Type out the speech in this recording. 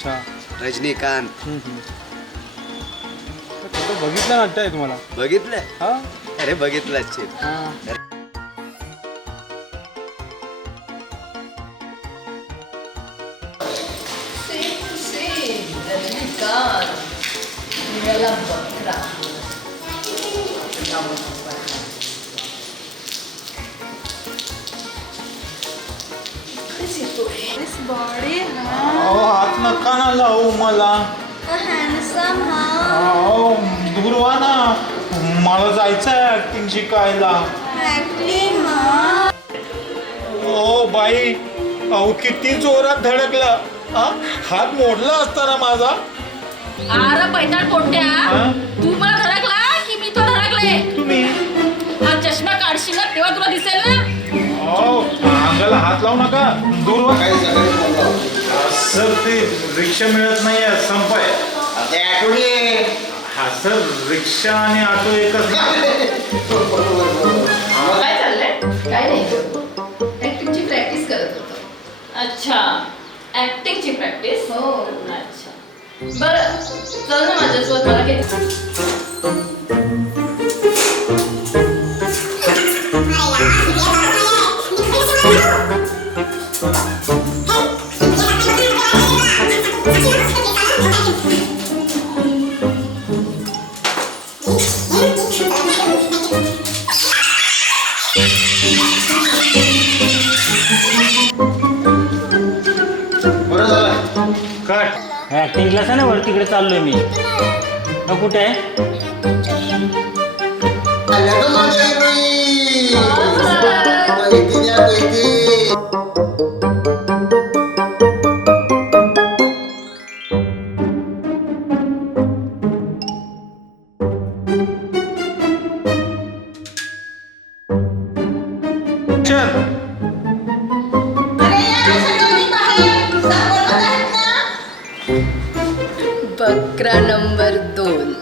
अच्छा. रजनीकांत. बघितलं वाटतंय तुम्हाला? बघितलं? हा. अरे बघितलं. हात नका ना लावू मला. दूर व्हा ना, मला जायचंय ऍक्टिंग शिकायला. ओ बाई, अहो किती जोरात धडकला. हात मोडला असता ना माझा. अरे पैताळ पोट्या, तू मला धडकला की मी तो धडकले? तुम्ही हा चष्मा काढशील ना तेव्हा तुला दिसेल ना. अंगाला हात लावू नका, दूर व्हा. सर ते रिक्षा मिळत नाहीये, संप आहे. हा सर, रिक्षा आणि ऑटो एकच. काय चाललंय? काय नाही, ऍक्टिंगची प्रॅक्टिस करत होतो. अच्छा, ऍक्टिंगची प्रॅक्टिस. हो. अच्छा, बरं चल ना माझ्यासोबत, मला घे. कट. ऍक्टिंग क्लास आहे ना वर, तिकडे चाललोय मी. कुठे आहे? बकरा नंबर 2.